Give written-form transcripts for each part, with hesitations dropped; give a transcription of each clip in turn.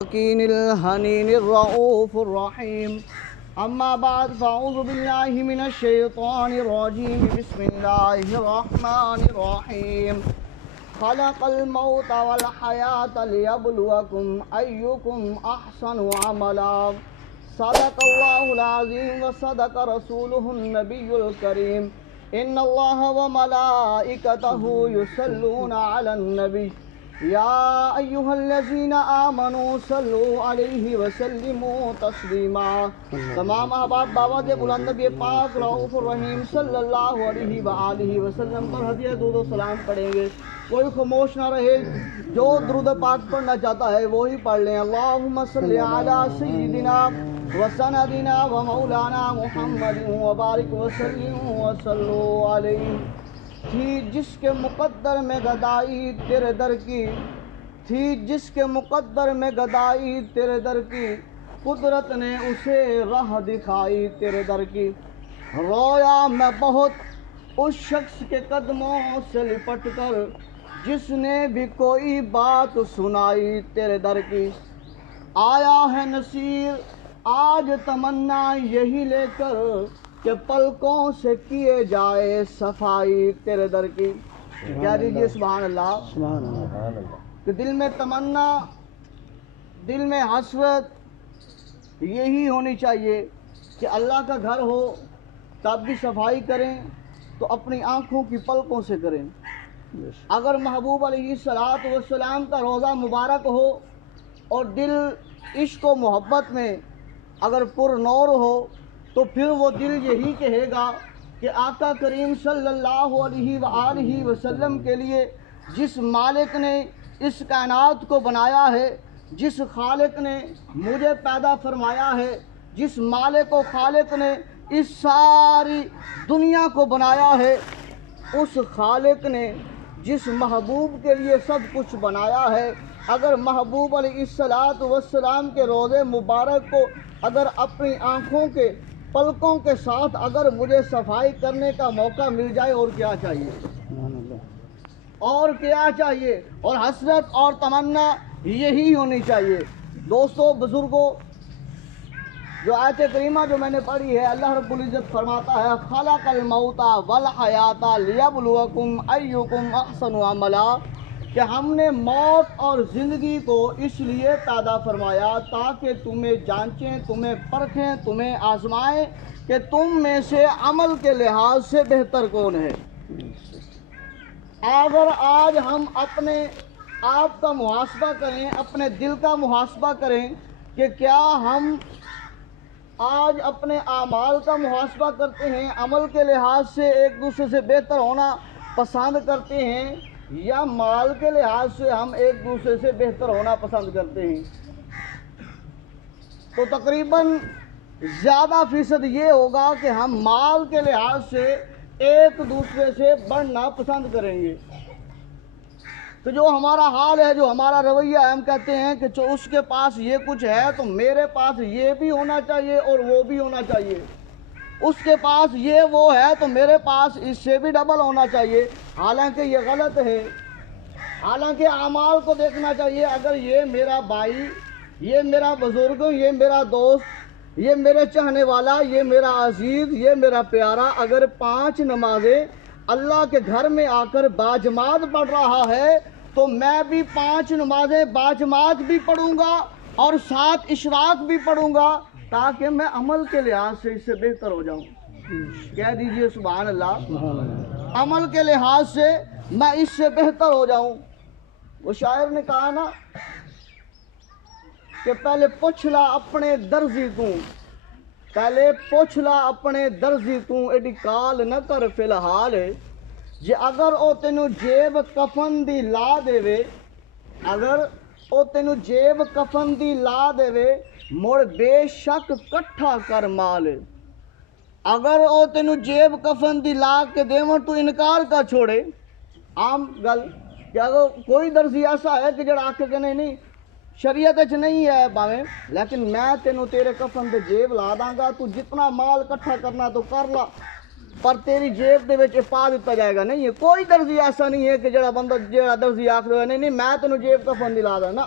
السكين الحنين الرؤوف الرحيم. أما بعد فأعوذ بالله من الشيطان الرجيم. بسم الله الرحمن الرحيم. خلق الموت والحياة ليبلوكم أيكم أحسن عملا. صدق الله العظيم وصدق رسوله النبي الكريم. إن الله وملائكته يصلون على النبي یا ایہا الذین آمنوا صلوا علیہ وسلموا تسلیما. تمام احباب دعوت بلند نبی پاک رؤوف الرحیم صلی اللہ علیہ وآلہ وسلم پر ہدیہ درود و سلام پڑھیں گے. کوئی خاموش نہ رہے، جو درود پاک پڑھنا چاہتا ہے وہی پڑھ لیں. اللہم صلی علی سیدنا وسندنا ومولانا محمد وبارک وسلم وصلوا علیہ. تھی جس کے مقدر میں گدائی تیرے در کی، تھی جس کے مقدر میں گدائی تیرے در کی، قدرت نے اسے راہ دکھائی تیرے در کی. رویا میں بہت اس شخص کے قدموں سے لپٹ کر جس نے بھی کوئی بات سنائی تیرے در کی. آیا ہے نصیر آج تمنا یہی لے کر کہ پلکوں سے کیے جائے صفائی تیرے در کی. کیا دیجیے سبحان اللہ. کہ دل میں تمنا، دل میں حسرت یہی ہونی چاہیے کہ اللہ کا گھر ہو تب بھی صفائی کریں تو اپنی آنکھوں کی پلکوں سے کریں. اگر محبوب علیہ السلام کا روضہ مبارک ہو اور دل عشق و محبت میں اگر پر نور ہو تو پھر وہ دل یہی کہے گا کہ آقا کریم صلی اللہ علیہ وآلہ وسلم کے لیے جس مالک نے اس کائنات کو بنایا ہے، جس خالق نے مجھے پیدا فرمایا ہے، جس مالک و خالق نے اس ساری دنیا کو بنایا ہے، اس خالق نے جس محبوب کے لیے سب کچھ بنایا ہے، اگر محبوب علیہ السلام کے روضے مبارک کو اگر اپنی آنکھوں کے پلکوں کے ساتھ اگر مجھے صفائی کرنے کا موقع مل جائے اور کیا چاہیے، اور کیا چاہیے. اور حسرت اور تمنا یہی ہونی چاہیے. دوستو بزرگوں، جو آیت کریمہ جو میں نے پڑھی ہے، اللہ رب العزت فرماتا ہے خلق الموت والحیات لیبلوکم ایکم احسن عملا، کہ ہم نے موت اور زندگی کو اس لیے پیدا فرمایا تاکہ تمہیں جانچیں، تمہیں پرکھیں، تمہیں آزمائیں کہ تم میں سے عمل کے لحاظ سے بہتر کون ہے. اگر آج ہم اپنے آپ کا محاسبہ کریں، اپنے دل کا محاسبہ کریں کہ کیا ہم آج اپنے اعمال کا محاسبہ کرتے ہیں، عمل کے لحاظ سے ایک دوسرے سے بہتر ہونا پسند کرتے ہیں، یا مال کے لحاظ سے ہم ایک دوسرے سے بہتر ہونا پسند کرتے ہیں، تو تقریباً زیادہ فیصد یہ ہوگا کہ ہم مال کے لحاظ سے ایک دوسرے سے بڑھنا پسند کریں گے. تو جو ہمارا حال ہے، جو ہمارا رویہ ہے، ہم کہتے ہیں کہ جو اس کے پاس یہ کچھ ہے تو میرے پاس یہ بھی ہونا چاہیے اور وہ بھی ہونا چاہیے. اس کے پاس یہ وہ ہے تو میرے پاس اس سے بھی ڈبل ہونا چاہیے. حالانکہ یہ غلط ہے. حالانکہ اعمال کو دیکھنا چاہیے. اگر یہ میرا بھائی، یہ میرا بزرگ، یہ میرا دوست، یہ میرے چاہنے والا، یہ میرا عزیز، یہ میرا پیارا اگر 5 نمازیں اللہ کے گھر میں آ کر باجماعت پڑھ رہا ہے تو میں بھی 5 نمازیں باجماعت بھی پڑھوں گا اور 7 اشراق بھی پڑھوں گا تاکہ میں عمل کے لحاظ سے اس سے بہتر ہو جاؤں. کہہ دیجئے سبحان اللہ. عمل کے لحاظ سے میں اس سے بہتر ہو جاؤں. وہ شاعر نے کہا نا کہ پہلے پوچھ لا اپنے درزی تو، پہلے پوچھ لا اپنے درزی تو ایڈی کال نہ کر فی الحال، جے اگر او تینو جیب کفن دی لا دے وے، اگر او تینو جیب کفن دی لا دے وے مڑ بے شک کٹھا کر مال. اگر او تینو جیب کفن دی لا کے دیواں تو انکار کا چھوڑے. عام گل کہ اگر کوئی درزی ایسا ہے کہ جڑا آکھے کہ نہیں شریعت اچ نہیں ہے باویں، لیکن میں تینو تیرے کفن دے جیب لا داں گا، تو جتنا مال کٹھا کرنا تو کر لا، پر تیری جیب دے وچ پا دیتا جائے گا. نہیں ہے کوئی درزی ایسا نہیں ہے کہ جڑا بندہ جڑا درزی آکھ دے نہیں میں تینو جیب کفن دی لا دا نا.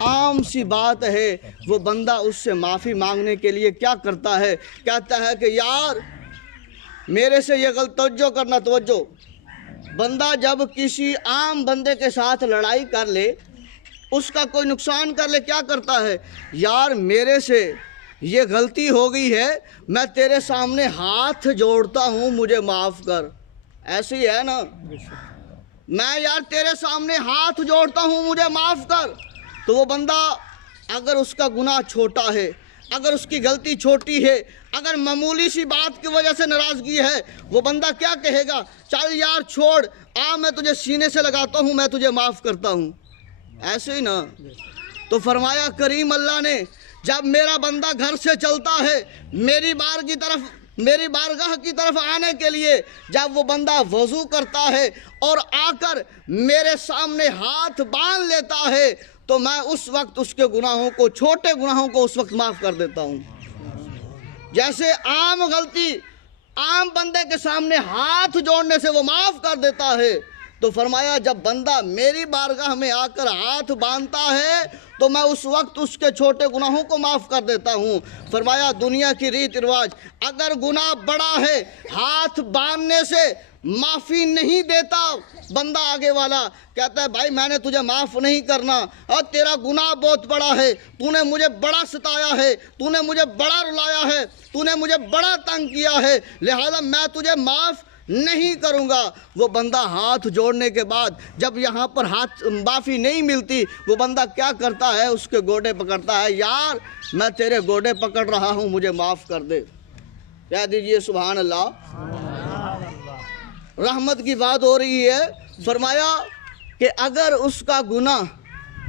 عام سی بات ہے، وہ بندہ اس سے معافی مانگنے کے لیے کیا کرتا ہے؟ کہتا ہے کہ یار میرے سے یہ غلط، توجہ کرنا توجہ، بندہ جب کسی عام بندے کے ساتھ لڑائی کر لے، اس کا کوئی نقصان کر لے، کیا کرتا ہے؟ یار میرے سے یہ غلطی ہو گئی ہے، میں تیرے سامنے ہاتھ جوڑتا ہوں، مجھے معاف کر۔ ایسے ہی ہے نا، میں یار تیرے سامنے ہاتھ جوڑتا ہوں، مجھے معاف کر۔ تو وہ بندہ اگر اس کا گناہ چھوٹا ہے، اگر اس کی غلطی چھوٹی ہے، اگر معمولی سی بات کی وجہ سے ناراضگی ہے، وہ بندہ کیا کہے گا؟ چل یار چھوڑ، میں تجھے سینے سے لگاتا ہوں، میں تجھے معاف کرتا ہوں۔ ایسے ہی نا۔ تو فرمایا کریم اللہ نے، جب میرا بندہ گھر سے چلتا ہے میری بارگاہ کی طرف آنے کے لیے، جب وہ بندہ وضو کرتا ہے اور آ کر میرے سامنے ہاتھ باندھ لیتا ہے، تو میں اس وقت اس کے گناہوں کو، چھوٹے گناہوں کو اس وقت معاف کر دیتا ہوں۔ جیسے عام غلطی عام بندے کے سامنے ہاتھ جوڑنے سے وہ معاف کر دیتا ہے، تو فرمایا جب بندہ میری بارگاہ میں آ کر ہاتھ باندھتا ہے تو میں اس وقت اس کے چھوٹے گناہوں کو معاف کر دیتا ہوں۔ فرمایا دنیا کی ریت رواج، اگر گناہ بڑا ہے ہاتھ باندھنے سے معافی نہیں دیتا بندہ، آگے والا کہتا ہے بھائی میں نے تجھے معاف نہیں کرنا، اور تیرا گناہ بہت بڑا ہے، تو نے مجھے بڑا ستایا ہے، تو نے مجھے بڑا رلایا ہے، تو نے مجھے بڑا تنگ کیا ہے، لہذا میں تجھے معاف نہیں کروں گا۔ وہ بندہ ہاتھ جوڑنے کے بعد جب یہاں پر معافی نہیں ملتی، وہ بندہ کیا کرتا ہے؟ اس کے گوڑے پکڑتا ہے، یار میں تیرے گوڑے پکڑ رہا ہوں، مجھے معاف کر دے۔ کہہ دیجئے سبحان اللہ۔ رحمت کی بات ہو رہی ہے۔ فرمایا کہ اگر اس کا گناہ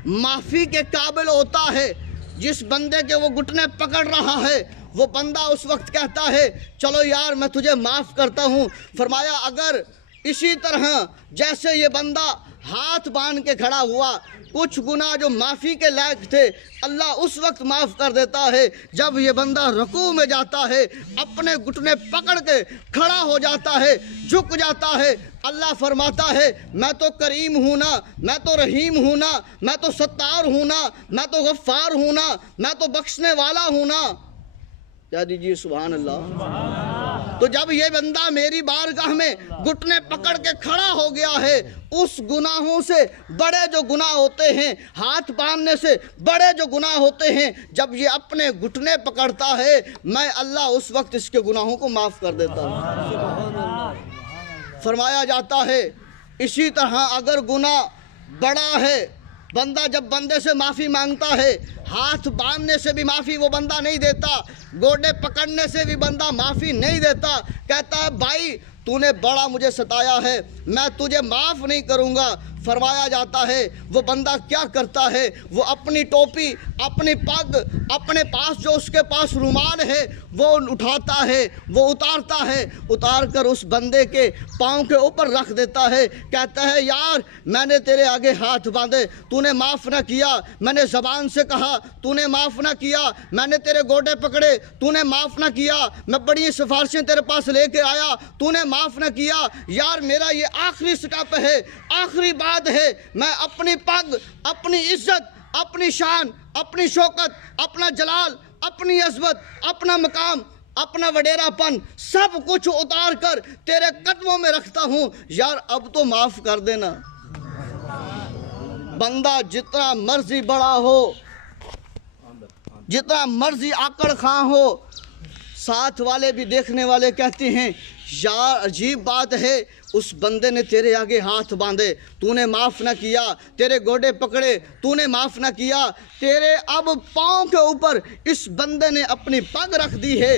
معافی کے قابل ہوتا ہے، جس بندے کے وہ گھٹنے پکڑ رہا ہے، وہ بندہ اس وقت کہتا ہے چلو یار میں تجھے معاف کرتا ہوں۔ فرمایا اگر اسی طرح جیسے یہ بندہ ہاتھ باندھ کے کھڑا ہوا، کچھ گناہ جو معافی کے لائق تھے اللہ اس وقت معاف کر دیتا ہے جب یہ بندہ رکوع میں جاتا ہے، اپنے گھٹنے پکڑ کے کھڑا ہو جاتا ہے، جھک جاتا ہے۔ اللہ فرماتا ہے میں تو کریم ہوں نا، میں تو رحیم ہوں نا، میں تو ستار ہوں نا، میں تو غفار ہوں نا، میں تو بخشنے والا ہوں نا۔ کہہ دیجئے سبحان اللہ۔ تو جب یہ بندہ میری بارگاہ میں گھٹنے پکڑ کے کھڑا ہو گیا ہے، اس گناہوں سے بڑے جو گناہ ہوتے ہیں، ہاتھ باندھنے سے بڑے جو گناہ ہوتے ہیں، جب یہ اپنے گھٹنے پکڑتا ہے، میں اللہ اس وقت اس کے گناہوں کو معاف کر دیتا ہوں۔ فرمایا جاتا ہے اسی طرح اگر گناہ بڑا ہے، بندہ جب بندے سے معافی مانگتا ہے، ہاتھ باندھنے سے بھی معافی وہ بندہ نہیں دیتا، گوڈے پکڑنے سے بھی بندہ معافی نہیں دیتا، کہتا ہے بھائی تو نے بڑا مجھے ستایا ہے، میں تجھے معاف نہیں کروں گا۔ فرمایا جاتا ہے وہ بندہ کیا کرتا ہے؟ وہ اپنی ٹوپی، اپنی پگ، اپنے پاس جو اس کے پاس رومال ہے وہ اٹھاتا ہے، وہ اتارتا ہے، اتار کر اس بندے کے پاؤں کے اوپر رکھ دیتا ہے، کہتا ہے یار میں نے تیرے آگے ہاتھ باندھے، تو نے معاف نہ کیا، میں نے زبان سے کہا تو نے معاف نہ کیا، میں نے تیرے گوڈے پکڑے تو نے معاف نہ کیا، میں بڑی سفارشیں تیرے پاس لے کے آیا تو نے معاف نہ کیا، یار میرا یہ آخری سٹاپ ہے، آخری بات ہے، میں اپنی پگ، اپنی عزت، اپنی شان، اپنی شوکت، اپنا جلال، اپنی عظمت، اپنا مقام، اپنا وڈیرا پن سب کچھ اتار کر تیرے قدموں میں رکھتا ہوں، یار اب تو معاف کر دینا۔ بندہ جتنا مرضی بڑا ہو، جتنا مرضی آکڑ خواہ ہو، ساتھ والے بھی دیکھنے والے کہتے ہیں یار عجیب بات ہے، اس بندے نے تیرے آگے ہاتھ باندھے تو نے معاف نہ کیا، تیرے گوڈے پکڑے تو نے معاف نہ کیا، تیرے اب پاؤں کے اوپر اس بندے نے اپنی پگ رکھ دی ہے،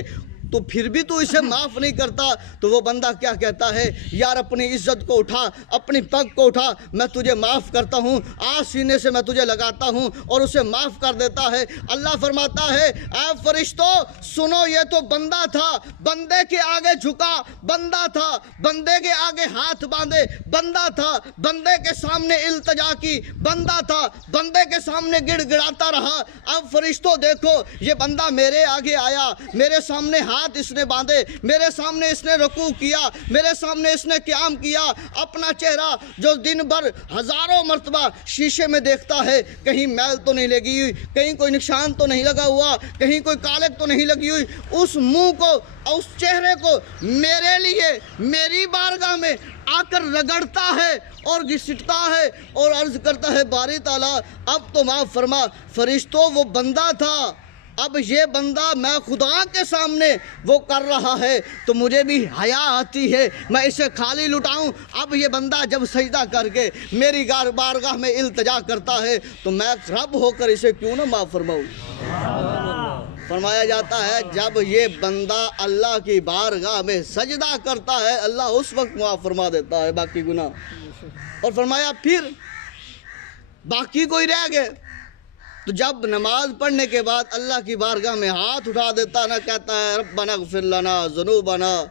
تو پھر بھی تو اسے معاف نہیں کرتا۔ تو وہ بندہ کیا کہتا ہے؟ یار اپنی عزت کو اٹھا، اپنی پگ کو اٹھا، میں تجھے معاف کرتا ہوں، آج سینے سے میں تجھے لگاتا ہوں اور اسے معاف کر دیتا ہے۔ اللہ فرماتا ہے اے فرشتوں سنو، یہ تو بندہ تھا، بندے کے آگے جھکا، بندہ تھا، بندے کے آگے ہاتھ باندھے، بندہ تھا، بندے کے سامنے التجا کی، بندہ تھا، بندے کے سامنے گڑ گڑاتا رہا۔ اب فرشتوں دیکھو، یہ بندہ میرے آگے آیا، میرے سامنے ہاتھ ہاتھ اس نے باندھے، میرے سامنے اس نے رکوع کیا، میرے سامنے اس نے قیام کیا، اپنا چہرہ جو دن بھر ہزاروں مرتبہ شیشے میں دیکھتا ہے، کہیں میل تو نہیں لگی ہوئی، کہیں کوئی نشان تو نہیں لگا ہوا، کہیں کوئی کالک تو نہیں لگی ہوئی، اس منہ کو اس چہرے کو میرے لیے میری بارگاہ میں آ کر رگڑتا ہے اور گھسٹتا ہے اور عرض کرتا ہے باری تعالیٰ اب تو معاف فرما۔ فرشتوں وہ بندہ تھا، اب یہ بندہ میں خدا کے سامنے وہ کر رہا ہے تو مجھے بھی حیا آتی ہے، میں اسے خالی لٹاؤں۔ اب یہ بندہ جب سجدہ کر کے میری بارگاہ میں التجا کرتا ہے تو میں رب ہو کر اسے کیوں نہ معاف فرماؤں۔ فرمایا جاتا ہے جب یہ بندہ اللہ کی بارگاہ میں سجدہ کرتا ہے اللہ اس وقت معاف فرما دیتا ہے باقی گناہ۔ اور فرمایا پھر باقی کوئی رہ گئے تو جب نماز پڑھنے کے بعد اللہ کی بارگاہ میں ہاتھ اٹھا دیتا نہ کہتا ہے ربنا اغفر لنا ذنوبنا،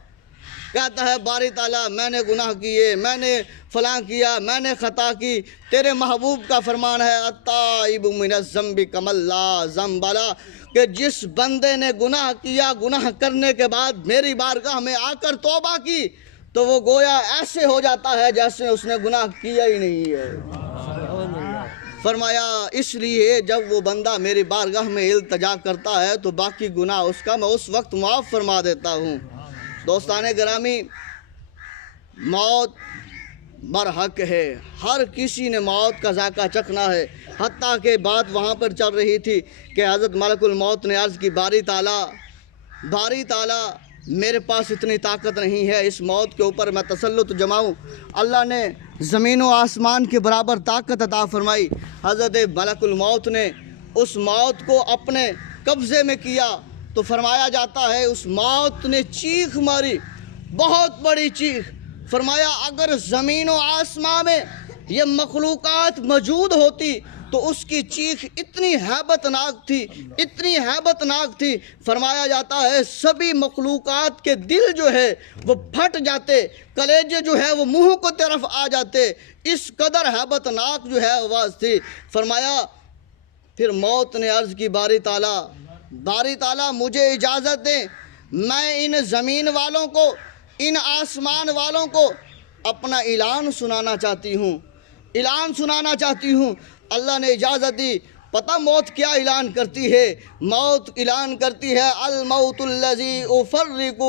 کہتا ہے باری تعالیٰ میں نے گناہ کیے، میں نے فلاں کیا، میں نے خطا کی۔ تیرے محبوب کا فرمان ہے التائب من الذنب کمن لا ذنب لہ، کہ جس بندے نے گناہ کیا، گناہ کرنے کے بعد میری بارگاہ میں آ کر توبہ کی تو وہ گویا ایسے ہو جاتا ہے جیسے اس نے گناہ کیا ہی نہیں ہے۔ فرمایا اس لیے جب وہ بندہ میری بارگاہ میں التجا کرتا ہے تو باقی گناہ اس کا میں اس وقت معاف فرما دیتا ہوں۔ دوستان گرامی، موت برحق ہے، ہر کسی نے موت کا ذائقہ چکھنا ہے۔ حتیٰ کہ بات وہاں پر چل رہی تھی کہ حضرت ملک الموت نے عرض کی باری تعالیٰ میرے پاس اتنی طاقت نہیں ہے اس موت کے اوپر میں تسلط جماؤں۔ اللہ نے زمین و آسمان کے برابر طاقت عطا فرمائی۔ حضرت ملک الموت نے اس موت کو اپنے قبضے میں کیا تو فرمایا جاتا ہے اس موت نے چیخ ماری، بہت بڑی چیخ۔ فرمایا اگر زمین و آسمان میں یہ مخلوقات موجود ہوتی تو اس کی چیخ اتنی ہیبت ناک تھی، فرمایا جاتا ہے سبھی مخلوقات کے دل جو ہے وہ پھٹ جاتے، کلیجے جو ہے وہ منہ کو طرف آ جاتے، اس قدر ہیبت ناک جو ہے آواز تھی۔ فرمایا پھر موت نے عرض کی باری تعالیٰ مجھے اجازت دیں، میں ان زمین والوں کو، ان آسمان والوں کو اپنا اعلان سنانا چاہتی ہوں۔ اللہ نے اجازت دی۔ پتہ موت کیا اعلان کرتی ہے؟ موت اعلان کرتی ہے الموت الذی افرق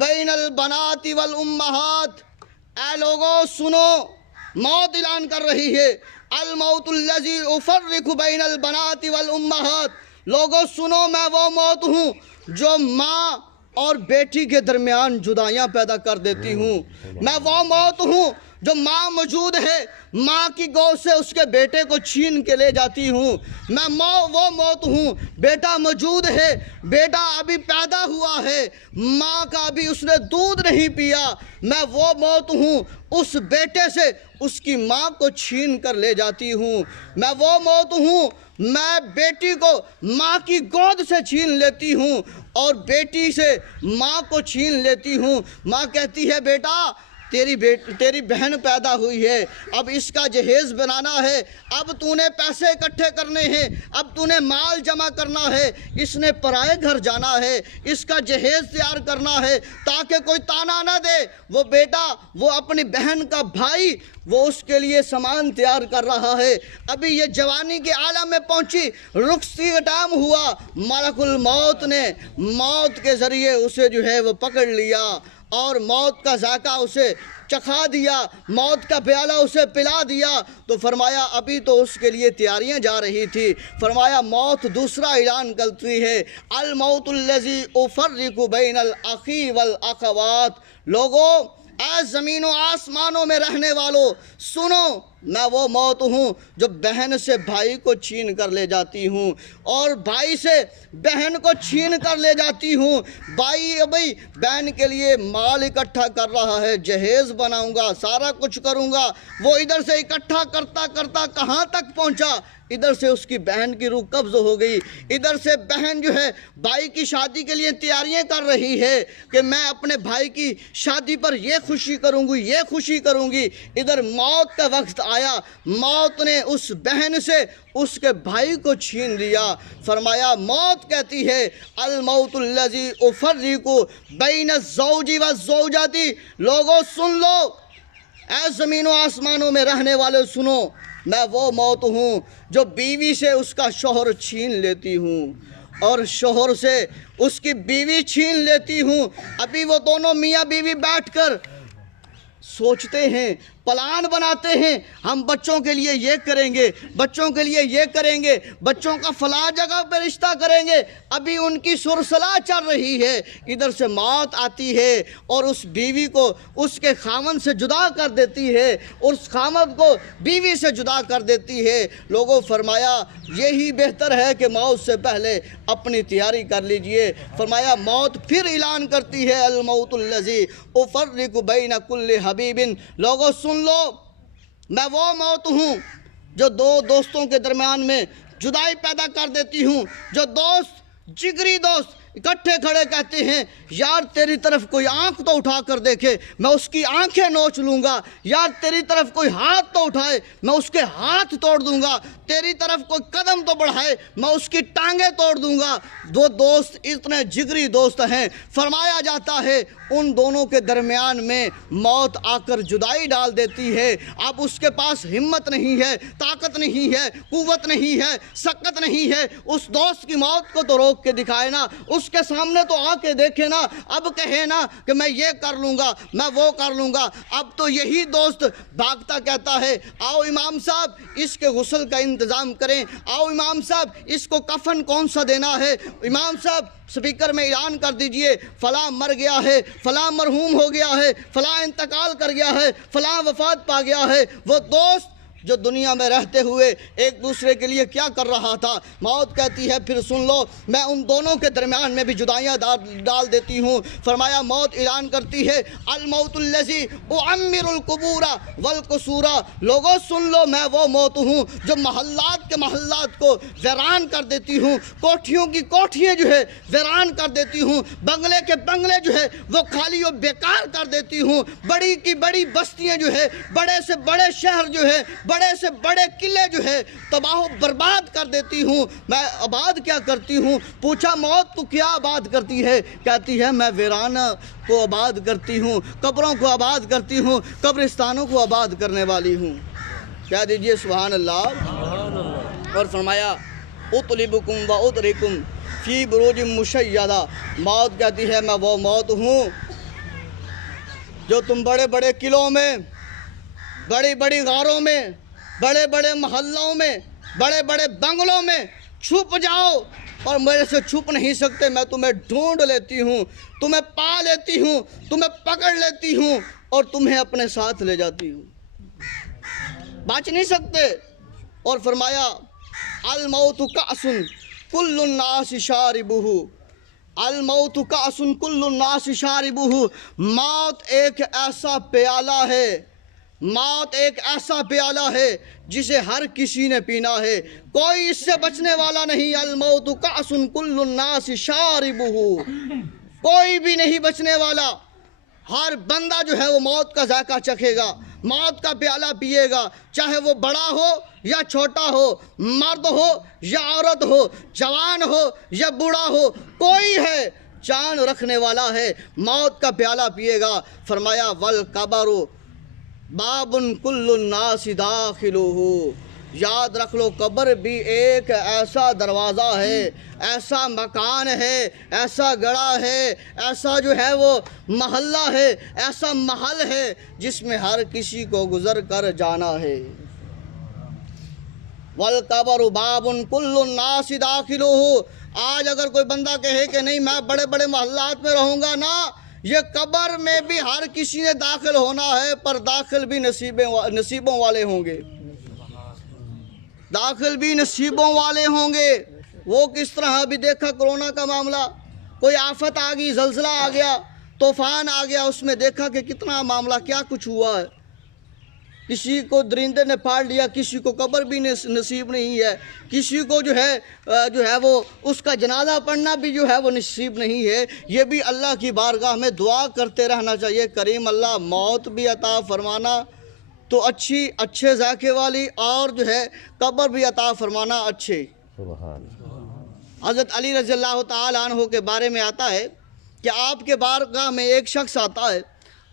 بین البنات والامہات۔ اے لوگوں سنو، موت اعلان کر رہی ہے الموت الذی افرق بین البنات والامہات۔ لوگوں سنو، میں وہ موت ہوں جو ماں اور بیٹی کے درمیان جدائیاں پیدا کر دیتی ہوں۔ میں وہ موت ہوں جو ماں موجود ہے، ماں کی گود سے اس کے بیٹے کو چھین کے لے جاتی ہوں۔ میں وہ موت ہوں، بیٹا موجود ہے، بیٹا ابھی پیدا ہوا ہے، ماں کا ابھی اس نے دودھ نہیں پیا۔ میں وہ موت ہوں، اس بیٹے سے اس کی ماں کو چھین کر لے جاتی ہوں۔ میں وہ موت ہوں، میں بیٹی کو ماں کی گود سے چھین لیتی ہوں اور بیٹی سے ماں کو چھین لیتی ہوں۔ ماں کہتی ہے بیٹا تیری بہن پیدا ہوئی ہے، اب اس کا جہیز بنانا ہے، اب تو نے پیسے اکٹھے کرنے ہیں، اب تو نے مال جمع کرنا ہے، اس نے پرائے گھر جانا ہے، اس کا جہیز تیار کرنا ہے تاکہ کوئی تانا نہ دے۔ وہ بیٹا، وہ اپنی بہن کا بھائی، وہ اس کے لیے سامان تیار کر رہا ہے۔ ابھی یہ جوانی کے عالم میں پہنچی، رخصتی کا ٹائم ہوا، ملک الموت نے موت کے ذریعے اسے جو ہے وہ پکڑ لیا اور موت کا ذائقہ اسے چکھا دیا، موت کا پیالہ اسے پلا دیا۔ تو فرمایا ابھی تو اس کے لیے تیاریاں جا رہی تھی۔ فرمایا موت دوسرا اعلان کرتی ہے الموت الذی افرق بین الاخی والاخوات۔ لوگوں، اے زمین و آسمانوں میں رہنے والوں سنو، میں وہ موت ہوں جو بہن سے بھائی کو چھین کر لے جاتی ہوں اور بھائی سے بہن کو چھین کر لے جاتی ہوں۔ بھائی ابھی بہن کے لیے مال اکٹھا کر رہا ہے، جہیز بناؤں گا، سارا کچھ کروں گا، وہ ادھر سے اکٹھا کرتا کرتا کہاں تک پہنچا؟ ادھر سے اس کی بہن کی روح قبض ہو گئی، ادھر سے بہن جو ہے بھائی کی شادی کے لیے تیاریاں کر رہی ہے کہ میں اپنے بھائی کی شادی پر یہ خوشی کروں گی، یہ خوشی کروں گی۔ ادھر موت کا وقت فرمایا موت نے اس بہن سے اس کے بھائی کو چھین لیا۔ فرمایا موت کہتی ہے الموت الذی افرق بین الزوج والزوجۃ۔ لوگوں سن لو، اے زمین و آسمانوں میں رہنے والے سنو، میں وہ موت ہوں جو بیوی سے اس کا شوہر چھین لیتی ہوں اور شوہر سے اس کی بیوی چھین لیتی ہوں۔ ابھی وہ دونوں میاں بیوی بیٹھ کر سوچتے ہیں، پلان بناتے ہیں، ہم بچوں کے لیے یہ کریں گے، بچوں کے لیے یہ کریں گے، بچوں کا فلاں جگہ پہ رشتہ کریں گے۔ ابھی ان کی سرسلا چل رہی ہے، ادھر سے موت آتی ہے اور اس بیوی کو اس کے خامن سے جدا کر دیتی ہے، اس خامن کو بیوی سے جدا کر دیتی ہے۔ لوگوں فرمایا یہی بہتر ہے کہ موت سے پہلے اپنی تیاری کر لیجئے۔ فرمایا موت پھر اعلان کرتی ہے الموت الذی افرق بین کل حبیب۔ لوگوں سن لو، میں وہ موت ہوں جو دو دوستوں کے درمیان میں جدائی پیدا کر دیتی ہوں، جو دوست، جگری دوست اکٹھے کھڑے کہتے ہیں یار تیری طرف کوئی آنکھ تو اٹھا کر دیکھے، میں اس کی آنکھیں نوچ لوں گا، یار تیری طرف کوئی ہاتھ تو اٹھائے میں اس کے ہاتھ توڑ دوں گا، تیری طرف کوئی قدم تو بڑھائے میں اس کی ٹانگیں توڑ دوں گا۔ دو دوست اتنے جگری دوست ہیں، فرمایا جاتا ہے ان دونوں کے درمیان میں موت آ کر جدائی ڈال دیتی ہے۔ اب اس کے پاس ہمت نہیں ہے، طاقت نہیں ہے، قوت نہیں ہے، سکت نہیں ہے، اس دوست کی موت کو تو روک کے دکھائے نا، اس کے سامنے تو آ کے دیکھے نا، اب کہے نا کہ میں یہ کر لوں گا، میں وہ کر لوں گا۔ اب تو یہی دوست بھاگتا کہتا ہے آؤ امام صاحب اس کے غسل کا انتظام کریں، آؤ امام صاحب اس کو کفن کون سا دینا ہے، امام صاحب سپیکر میں اعلان کر دیجئے فلاں مر گیا ہے، فلاں مرحوم ہو گیا ہے، فلاں انتقال کر گیا ہے، فلاں وفات پا گیا ہے۔ وہ دوست جو دنیا میں رہتے ہوئے ایک دوسرے کے لیے کیا کر رہا تھا، موت کہتی ہے پھر سن لو میں ان دونوں کے درمیان میں بھی جدائیاں ڈال دیتی ہوں۔ فرمایا موت اعلان کرتی ہے الموت الذی اعمر القبور والقصور۔ لوگوں سن لو میں وہ موت ہوں جو محلات کے محلات کو ویران کر دیتی ہوں، کوٹھیوں کی کوٹھیاں جو ہے ویران کر دیتی ہوں، بنگلے کے بنگلے جو ہے وہ خالی و بیکار کر دیتی ہوں، بڑی کی بڑی بستیاں جو ہے، بڑے سے بڑے شہر جو ہے، بڑے سے بڑے قلعے جو ہے تباہ و برباد کر دیتی ہوں۔ میں آباد کیا کرتی ہوں؟ پوچھا موت تو کیا آباد کرتی ہے؟ کہتی ہے میں ویرانہ کو آباد کرتی ہوں، قبروں کو آباد کرتی ہوں، قبرستانوں کو آباد کرنے والی ہوں۔ کہہ دیجئے سبحان اللہ۔ اور فرمایا اطلبکم و ادرکم فی بروج مشیدہ۔ موت کہتی ہے میں وہ موت ہوں جو تم بڑے بڑے قلعوں میں، بڑی بڑی غاروں میں، بڑے بڑے محلوں میں، بڑے بڑے بنگلوں میں چھپ جاؤ اور میرے سے چھپ نہیں سکتے، میں تمہیں ڈھونڈ لیتی ہوں، تمہیں پا لیتی ہوں، تمہیں پکڑ لیتی ہوں اور تمہیں اپنے ساتھ لے جاتی ہوں، بچ نہیں سکتے۔ اور فرمایا الموت کأس کل الناس شاربہ، الموت کأس کل الناس شاربہ۔ موت ایک ایسا پیالہ ہے، موت ایک ایسا پیالہ ہے جسے ہر کسی نے پینا ہے، کوئی اس سے بچنے والا نہیں۔ الموت کأس کل الناس شاربہ، کوئی بھی نہیں بچنے والا، ہر بندہ جو ہے وہ موت کا ذائقہ چکھے گا، موت کا پیالہ پیے گا، چاہے وہ بڑا ہو یا چھوٹا ہو، مرد ہو یا عورت ہو، جوان ہو یا بوڑھا ہو، کوئی ہے جان رکھنے والا ہے موت کا پیالہ پیے گا۔ فرمایا والقبر باب کل الناس داخلہ، یاد رکھ لو قبر بھی ایک ایسا دروازہ ہے، ایسا مکان ہے، ایسا گڑھا ہے، ایسا جو ہے وہ محلہ ہے، ایسا محل ہے جس میں ہر کسی کو گزر کر جانا ہے۔ والقبر باب کل الناس داخلہ۔ آج اگر کوئی بندہ کہے کہ نہیں میں بڑے بڑے محلات میں رہوں گا، نا، یہ قبر میں بھی ہر کسی نے داخل ہونا ہے، پر داخل بھی نصیبوں والے ہوں گے، داخل بھی نصیبوں والے ہوں گے۔ وہ کس طرح؟ ابھی دیکھا کرونا کا معاملہ، کوئی آفت آ گئی، زلزلہ آ گیا، طوفان آ گیا، اس میں دیکھا کہ کتنا معاملہ کیا کچھ ہوا ہے، کسی کو درندے نے پھاڑ لیا، کسی کو قبر بھی نصیب نہیں ہے، کسی کو جو ہے وہ اس کا جنازہ پڑھنا بھی جو ہے وہ نصیب نہیں ہے۔ یہ بھی اللہ کی بارگاہ میں دعا کرتے رہنا چاہیے، کریم اللہ موت بھی عطا فرمانا تو اچھے ذائقے والی اور جو ہے قبر بھی عطا فرمانا اچھے۔ حضرت علی رضی اللہ تعالیٰ عنہ کے بارے میں آتا ہے کہ آپ کے بارگاہ میں ایک شخص آتا ہے،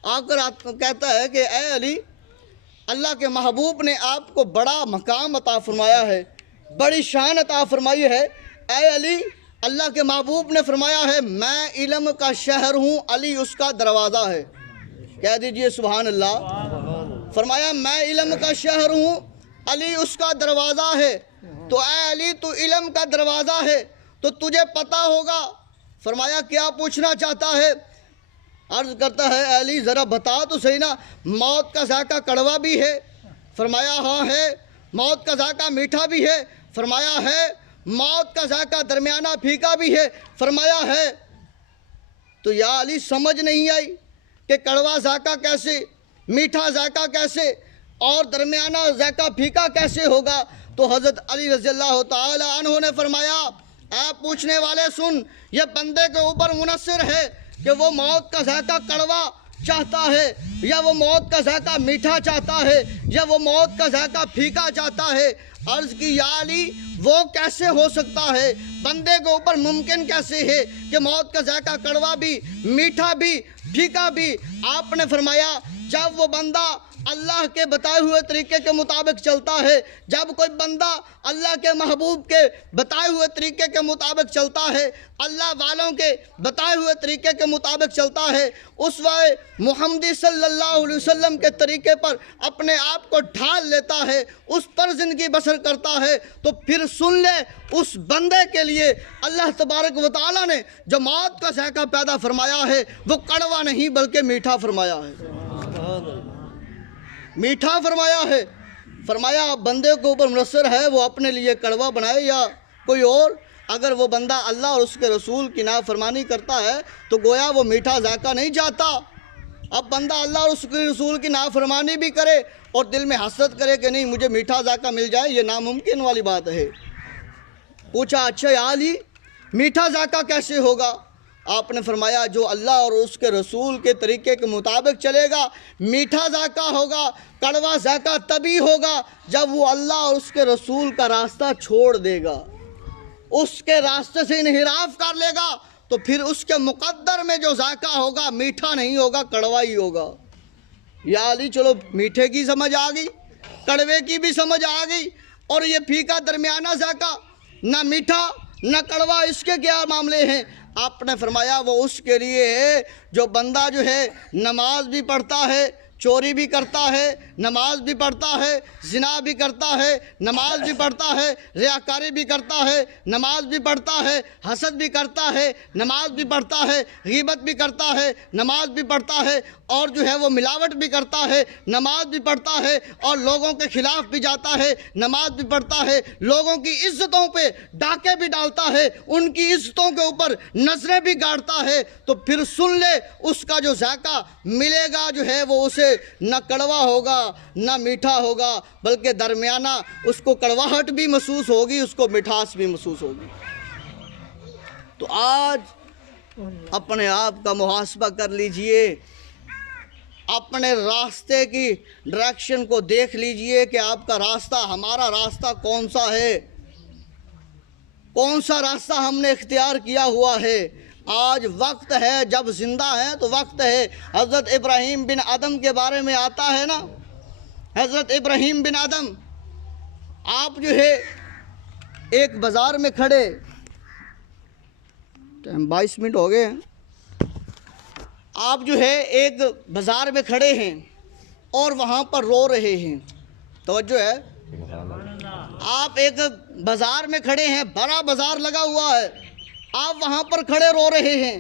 آ کر کہتا ہے کہ اے علی، اللہ کے محبوب نے آپ کو بڑا مقام عطا فرمایا ہے، بڑی شان عطا فرمائی ہے۔ اے علی، اللہ کے محبوب نے فرمایا ہے میں علم کا شہر ہوں، علی اس کا دروازہ ہے۔ کہہ دیجئے سبحان اللہ۔ فرمایا میں علم کا شہر ہوں، علی اس کا دروازہ ہے۔ تو اے علی، تو علم کا دروازہ ہے تو تجھے پتہ ہوگا۔ فرمایا کیا پوچھنا چاہتا ہے؟ عرض کرتا ہے اے علی ذرا بتا تو صحیح نا، موت کا ذائقہ کڑوا بھی ہے؟ فرمایا ہاں ہے۔ موت کا ذائقہ میٹھا بھی ہے؟ فرمایا ہے۔ موت کا ذائقہ درمیانہ پھیکا بھی ہے؟ فرمایا ہے۔ تو یا علی سمجھ نہیں آئی کہ کڑوا ذائقہ کیسے، میٹھا ذائقہ کیسے اور درمیانہ ذائقہ پھیکا کیسے ہوگا؟ تو حضرت علی رضی اللہ تعالی عنہ نے فرمایا اے پوچھنے والے سن، یہ بندے کے اوپر منحصر ہے کہ وہ موت کا ذائقہ کڑوا چاہتا ہے یا وہ موت کا ذائقہ میٹھا چاہتا ہے یا وہ موت کا ذائقہ پھیکا چاہتا ہے۔ عرض کی یا علی وہ کیسے ہو سکتا ہے؟ بندے کے اوپر ممکن کیسے ہے کہ موت کا ذائقہ کڑوا بھی، میٹھا بھی، پھیکا بھی؟ آپ نے فرمایا جب وہ بندہ اللہ کے بتائے ہوئے طریقے کے مطابق چلتا ہے، جب کوئی بندہ اللہ کے محبوب کے بتائے ہوئے طریقے کے مطابق چلتا ہے، اللہ والوں کے بتائے ہوئے طریقے کے مطابق چلتا ہے، اسوہ محمدی صلی اللہ علیہ وسلم کے طریقے پر اپنے آپ کو ڈھال لیتا ہے، اس پر زندگی بسر کرتا ہے، تو پھر سن لے اس بندے کے لیے اللہ تبارک و تعالیٰ نے جو موت کا ذائقہ پیدا فرمایا ہے وہ کڑوا نہیں بلکہ میٹھا فرمایا ہے، میٹھا فرمایا ہے۔ فرمایا بندے کے اوپر منحصر ہے وہ اپنے لیے کڑوا بنائے یا کوئی اور۔ اگر وہ بندہ اللہ اور اس کے رسول کی نافرمانی کرتا ہے تو گویا وہ میٹھا ذائقہ نہیں چاہتا۔ اب بندہ اللہ اور اس کے رسول کی نافرمانی بھی کرے اور دل میں حسرت کرے کہ نہیں مجھے میٹھا ذائقہ مل جائے، یہ ناممکن والی بات ہے۔ پوچھا اچھا یا علی میٹھا ذائقہ کیسے ہوگا؟ آپ نے فرمایا جو اللہ اور اس کے رسول کے طریقے کے مطابق چلے گا میٹھا ذائقہ ہوگا، کڑوا ذائقہ تبھی ہوگا جب وہ اللہ اور اس کے رسول کا راستہ چھوڑ دے گا، اس کے راستے سے انحراف کر لے گا، تو پھر اس کے مقدر میں جو ذائقہ ہوگا میٹھا نہیں ہوگا، کڑوا ہی ہوگا۔ یا علی چلو میٹھے کی سمجھ آ گئی، کڑوے کی بھی سمجھ آ گئی، اور یہ پھیکا درمیانہ ذائقہ، نہ میٹھا نہ کڑوا، اس کے کیا معاملے ہیں؟ آپ نے فرمایا وہ اس کے لیے ہے جو بندہ جو ہے نماز بھی پڑھتا ہے، چوری بھی کرتا ہے، نماز بھی پڑھتا ہے، زنا بھی کرتا ہے، نماز بھی پڑھتا ہے، ریاکاری بھی کرتا ہے، نماز بھی پڑھتا ہے، حسد بھی کرتا ہے، نماز بھی پڑھتا ہے، غیبت بھی کرتا ہے، نماز بھی پڑھتا ہے، اور جو ہے وہ ملاوٹ بھی کرتا ہے، نماز بھی پڑھتا ہے، اور لوگوں کے خلاف بھی جاتا ہے، نماز بھی پڑھتا ہے، لوگوں کی عزتوں پہ ڈاکے بھی ڈالتا ہے، ان کی عزتوں کے اوپر نظریں بھی گاڑتا ہے، تو پھر سن لے اس کا جو ذائقہ ملے گا جو ہے وہ اسے نہ کڑوا ہوگا نہ میٹھا ہوگا بلکہ درمیانہ، اس کو کڑواہٹ بھی محسوس ہوگی، اس کو مٹھاس بھی محسوس ہوگی۔ تو آج اپنے آپ کا محاسبہ کر لیجئے، اپنے راستے کی ڈائریکشن کو دیکھ لیجئے کہ آپ کا راستہ، ہمارا راستہ کون سا ہے، کون سا راستہ ہم نے اختیار کیا ہوا ہے۔ آج وقت ہے، جب زندہ ہیں تو وقت ہے۔ حضرت ابراہیم بن آدم کے بارے میں آتا ہے نا، حضرت ابراہیم بن آدم آپ جو ہے ایک بازار میں کھڑے، 22 منٹ ہو گئے ہیں، آپ جو ہے ایک بازار میں کھڑے ہیں اور وہاں پر رو رہے ہیں، توجہ ہے، آپ ایک بازار میں کھڑے ہیں، بڑا بازار لگا ہوا ہے، آپ وہاں پر کھڑے رو رہے ہیں۔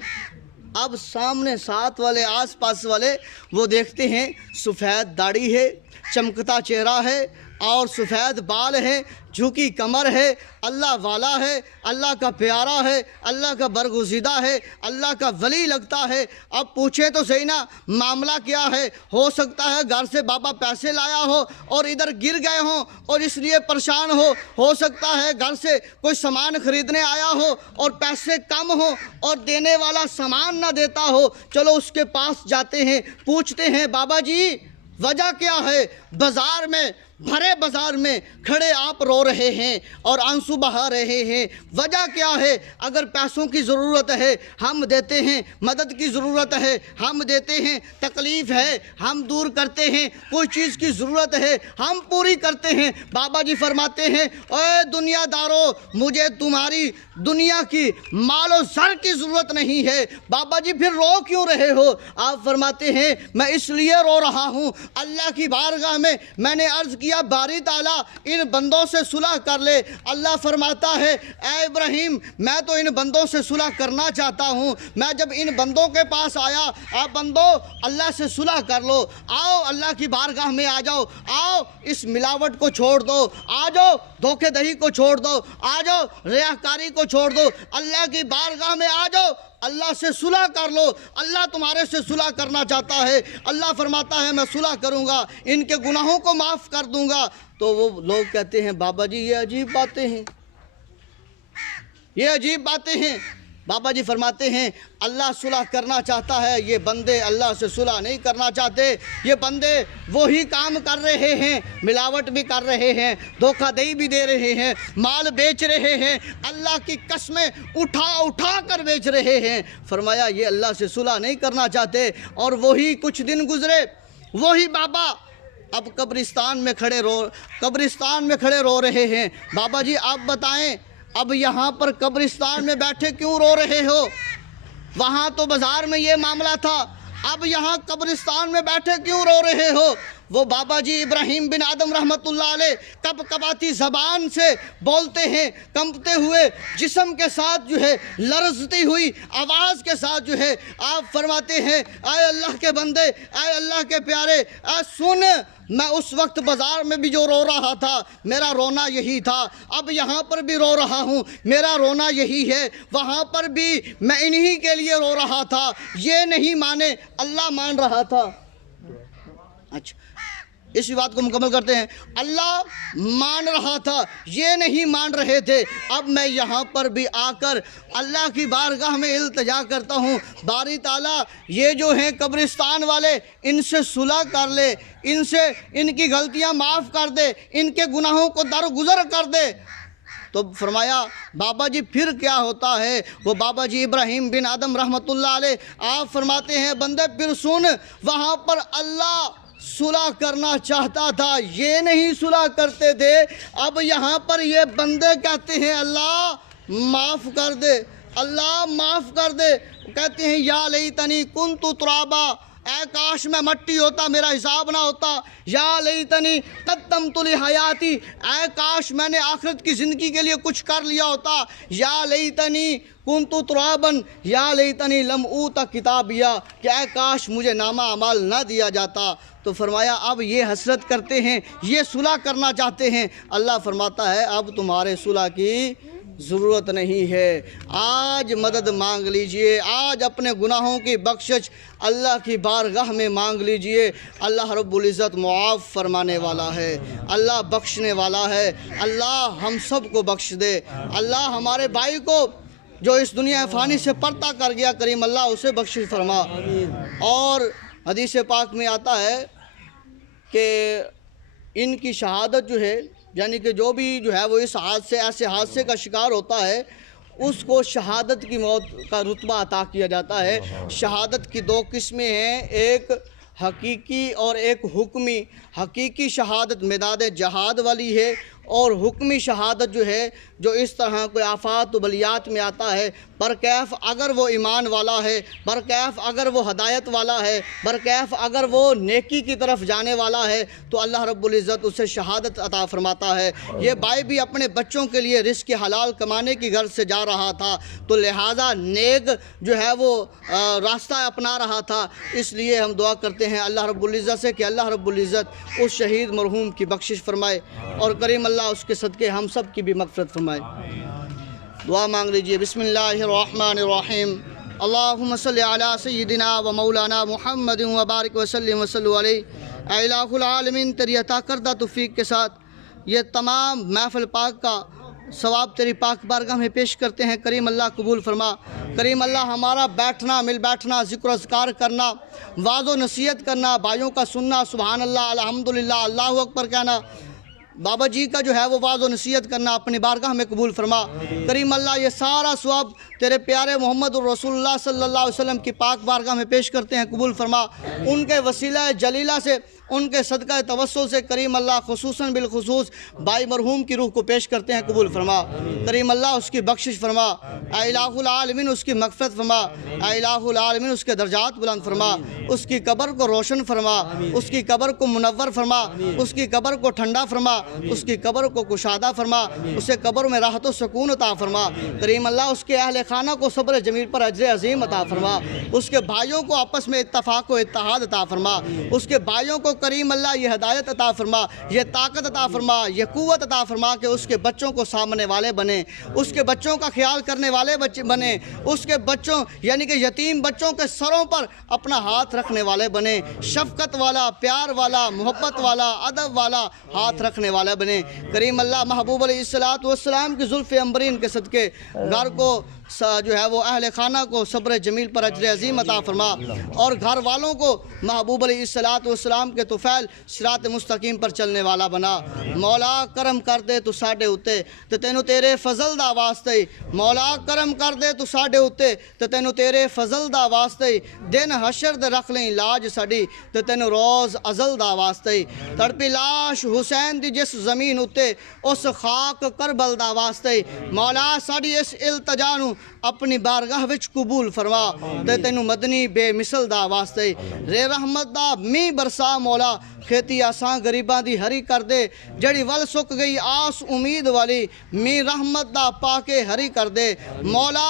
اب سامنے ساتھ والے آس پاس والے وہ دیکھتے ہیں سفید داڑھی ہے، چمکتا چہرہ ہے اور سفید بال ہے، جھکی کمر ہے، اللہ والا ہے، اللہ کا پیارا ہے، اللہ کا برگزیدہ ہے، اللہ کا ولی لگتا ہے۔ اب پوچھے تو صحیح نا معاملہ کیا ہے؟ ہو سکتا ہے گھر سے بابا پیسے لایا ہو اور ادھر گر گئے ہوں اور اس لیے پریشان ہو سکتا ہے گھر سے کوئی سامان خریدنے آیا ہو اور پیسے کم ہو اور دینے والا سامان نہ دیتا ہو، چلو اس کے پاس جاتے ہیں، پوچھتے ہیں بابا جی وجہ کیا ہے؟ بازار میں، بھرے بازار میں کھڑے آپ رو رہے ہیں اور آنسو بہا رہے ہیں، وجہ کیا ہے؟ اگر پیسوں کی ضرورت ہے ہم دیتے ہیں، مدد کی ضرورت ہے ہم دیتے ہیں، تکلیف ہے ہم دور کرتے ہیں، کوئی چیز کی ضرورت ہے ہم پوری کرتے ہیں۔ بابا جی فرماتے ہیں اے دنیا دارو، مجھے تمہاری دنیا کی مال و زر کی ضرورت نہیں ہے۔ بابا جی پھر رو کیوں رہے ہو؟ آپ فرماتے ہیں میں اس لیے رو رہا ہوں، اللہ کی بارگاہ میں میں نے عرض کیا باری تعالیٰ ان بندوں سے صلح کر لے۔ اللہ فرماتا ہے اے ابراہیم میں تو ان بندوں سے صلح کرنا چاہتا ہوں۔ میں جب ان بندوں کے پاس آیا، آپ بندو اللہ سے صلح کر لو، آؤ اللہ کی بارگاہ میں آ جاؤ، آؤ اس ملاوٹ کو چھوڑ دو، آ جاؤ دھوکے دہی کو چھوڑ دو، آ جاؤ ریاکاری کو چھوڑ دو، اللہ کی بارگاہ میں آ جاؤ، اللہ سے صلح کر لو۔ اللہ تمہارے سے صلح کرنا چاہتا ہے۔ اللہ فرماتا ہے میں صلح کروں گا، ان کے گناہوں کو معاف کر دوں گا۔ تو وہ لوگ کہتے ہیں بابا جی یہ عجیب باتیں ہیں، یہ عجیب باتیں ہیں۔ بابا جی فرماتے ہیں اللہ صلح کرنا چاہتا ہے، یہ بندے اللہ سے صلح نہیں کرنا چاہتے، یہ بندے وہی کام کر رہے ہیں، ملاوٹ بھی کر رہے ہیں، دھوکہ دہی بھی دے رہے ہیں، مال بیچ رہے ہیں، اللہ کی قسمیں اٹھا اٹھا کر بیچ رہے ہیں۔ فرمایا یہ اللہ سے صلح نہیں کرنا چاہتے۔ اور وہی کچھ دن گزرے، وہی بابا اب قبرستان میں کھڑے رو رہے ہیں۔ بابا جی آپ بتائیں اب یہاں پر قبرستان میں بیٹھے کیوں رو رہے ہو؟ وہاں تو بازار میں یہ معاملہ تھا، اب یہاں قبرستان میں بیٹھے کیوں رو رہے ہو؟ وہ بابا جی ابراہیم بن آدم رحمۃ اللہ علیہ کب کباتی زبان سے بولتے ہیں، کمپتے ہوئے جسم کے ساتھ جو ہے، لرزتی ہوئی آواز کے ساتھ جو ہے آپ فرماتے ہیں اے اللہ کے بندے، اے اللہ کے پیارے، اے سن، میں اس وقت بازار میں بھی جو رو رہا تھا میرا رونا یہی تھا، اب یہاں پر بھی رو رہا ہوں میرا رونا یہی ہے، وہاں پر بھی میں انہی کے لیے رو رہا تھا، یہ نہیں مانے اللہ مان رہا تھا۔ اچھا اسی بات کو مکمل کرتے ہیں، اللہ مان رہا تھا، یہ نہیں مان رہے تھے۔ اب میں یہاں پر بھی آ کر اللہ کی بارگاہ میں التجا کرتا ہوں باری تعالیٰ یہ جو ہیں قبرستان والے ان سے صلح کر لے، ان کی غلطیاں معاف کر دے، ان کے گناہوں کو درگزر کر دے۔ تو فرمایا بابا جی پھر کیا ہوتا ہے؟ وہ بابا جی ابراہیم بن آدم رحمۃ اللہ علیہ آپ فرماتے ہیں بندے پھر سن، وہاں پر اللہ صلح کرنا چاہتا تھا، یہ نہیں صلح کرتے تھے، اب یہاں پر یہ بندے کہتے ہیں اللہ معاف کر دے، اللہ معاف کر دے، کہتے ہیں یا لیتنی کنت ترابا، اے کاش میں مٹی ہوتا میرا حساب نہ ہوتا، یا لیتنی قدمت لحیاتی، اے کاش میں نے آخرت کی زندگی کے لیے کچھ کر لیا ہوتا، یا لیتنی کنت ترابا یا لیتنی لم اوت کتابیا، کہ اے کاش مجھے نامہ اعمال نہ دیا جاتا۔ تو فرمایا اب یہ حسرت کرتے ہیں، یہ صلح کرنا چاہتے ہیں۔ اللہ فرماتا ہے اب تمہارے صلح کی ضرورت نہیں ہے، آج مدد مانگ لیجئے، آج اپنے گناہوں کی بخشش اللہ کی بارگاہ میں مانگ لیجئے۔ اللہ رب العزت معاف فرمانے والا ہے، اللہ بخشنے والا ہے، اللہ ہم سب کو بخش دے۔ اللہ ہمارے بھائی کو جو اس دنیا فانی سے پرتہ کر گیا کریم اللہ اسے بخشش فرما۔ اور حدیث پاک میں آتا ہے کہ ان کی شہادت جو ہے، یعنی کہ جو بھی جو ہے وہ اس ایسے حادثے کا شکار ہوتا ہے اس کو شہادت کی موت کا رتبہ عطا کیا جاتا ہے۔ شہادت کی دو قسمیں ہیں، ایک حقیقی اور ایک حکمی۔ حقیقی شہادت میدان جہاد والی ہے، اور حکمی شہادت جو ہے جو اس طرح کوئی آفات و بلیات میں آتا ہے، برکیف اگر وہ ایمان والا ہے، برکیف اگر وہ ہدایت والا ہے، برکیف اگر وہ نیکی کی طرف جانے والا ہے تو اللہ رب العزت اسے شہادت عطا فرماتا ہے۔ یہ بھائی بھی اپنے بچوں کے لیے رزق حلال کمانے کی غرض سے جا رہا تھا، تو لہٰذا نیک جو ہے وہ راستہ اپنا رہا تھا، اس لیے ہم دعا کرتے ہیں اللہ رب العزت سے کہ اللہ رب العزت اس شہید مرحوم کی بخشش فرمائے، اور کریم اللہ اس کے صدقے ہم سب کی بھی مغفرت فرمائے۔ دعا مانگ لیجئے۔ بسم اللہ الرحمن الرحیم، اللہم صلی علی سیدنا و مولانا محمد وبارک وسلم وصلو علیہ۔ اے الہ العالمین تیری عطا کردہ توفیق کے ساتھ یہ تمام محفل پاک کا ثواب تیری پاک بارگاہ میں پیش کرتے ہیں۔ کریم اللہ قبول فرما۔ کریم اللہ ہمارا بیٹھنا، مل بیٹھنا، ذکر و اذکار کرنا، واعظ و نصیحت کرنا، بھائیوں کا سننا، سبحان اللہ، الحمدللہ، اللہ اکبر کہنا، بابا جی کا جو ہے وہ واعظ و نصیحت کرنا اپنی بارگاہ میں قبول فرما۔ کریم اللہ یہ سارا ثواب تیرے پیارے محمد الرسول اللہ صلی اللہ علیہ وسلم کی پاک بارگاہ میں پیش کرتے ہیں، قبول فرما۔ ان کے وسیلہ جلیلہ سے، ان کے صدقہ توسل سے کریم اللہ خصوصاً بالخصوص بھائی مرحوم کی روح کو پیش کرتے ہیں، قبول فرما۔ کریم اللہ اس کی بخشش فرما، اے الہ العالمین اس کی مغفرت فرما، اے الہ العالمین اس کے درجات بلند فرما، اس کی قبر کو روشن فرما، اس کی قبر کو منور فرما، اس کی قبر کو ٹھنڈا فرما، اس کی قبر کو کشادہ فرما، اسے قبر میں راحت و سکون عطا فرما۔ کریم اللہ اس کے اہل خانہ کو صبر جمیل پر اجر عظیم عطا فرما، اس کے بھائیوں کو آپس میں اتفاق و اتحاد عطا فرما، اس کے بھائیوں کو کریم اللہ یہ ہدایت عطا فرما، یہ طاقت عطا فرما، یہ قوت عطا فرما کہ اس کے بچوں کو سامنے والے بنے، اس کے بچوں کا خیال کرنے والے بچے بنے، اس کے بچوں یعنی کہ یتیم بچوں کے سروں پر اپنا ہاتھ رکھنے والے بنے، شفقت والا، پیار والا، محبت والا، ادب والا ہاتھ رکھنے والا بنے۔ کریم اللہ محبوب علیہ السلام کی زلف عنبرین کے صدقے گھر کو جو ہے وہ اہل خانہ کو صبر جمیل پر اجر عظیم عطا فرما، اور گھر والوں کو محبوب علیہ السلام کے طفیل صراط مستقیم پر چلنے والا بنا۔ مولا کرم کر دے تو ساڈے اتے تے تینوں تیرے فضل دا واسطے، مولا کرم کر دے تو ساڈے اتے تے تینوں تیرے فضل دا واسطے، دن حشر دے رکھ لیں لاج ساڈی تے تینوں روز ازل دا واسطے، تڑپی لاش حسین دی جس زمین اتے اس خاک کربل دا واسطے، مولا ساڈی اس التجا نو اپنی بارگاہ وچ قبول فرما تے تینوں مدنی بے مثل دا واسطے، رے رحمت دا می برسا مولا، کھیتی آساں غریباں دی ہری کر دے، جڑی ول سک گئی آس امید والی، می رحمت دا پاکے ہری کر دے، مولا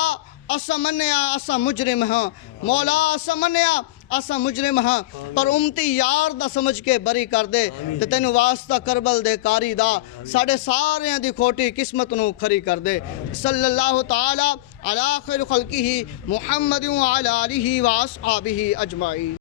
اسا منیا اسا مجرم ہاں، مولا اسا منیا اسا مجرم ہاں، پر امتی یار دا سمجھ کے بری کر دے، تے تینوں واسطہ کربل دے کاری دا، ساڑے ساریاں دی کھوٹی قسمت نو کھری کر دے۔ صلی اللہ تعالی علی خیر خلقہ محمد وعلی آلہ واصحابہ اجمعین۔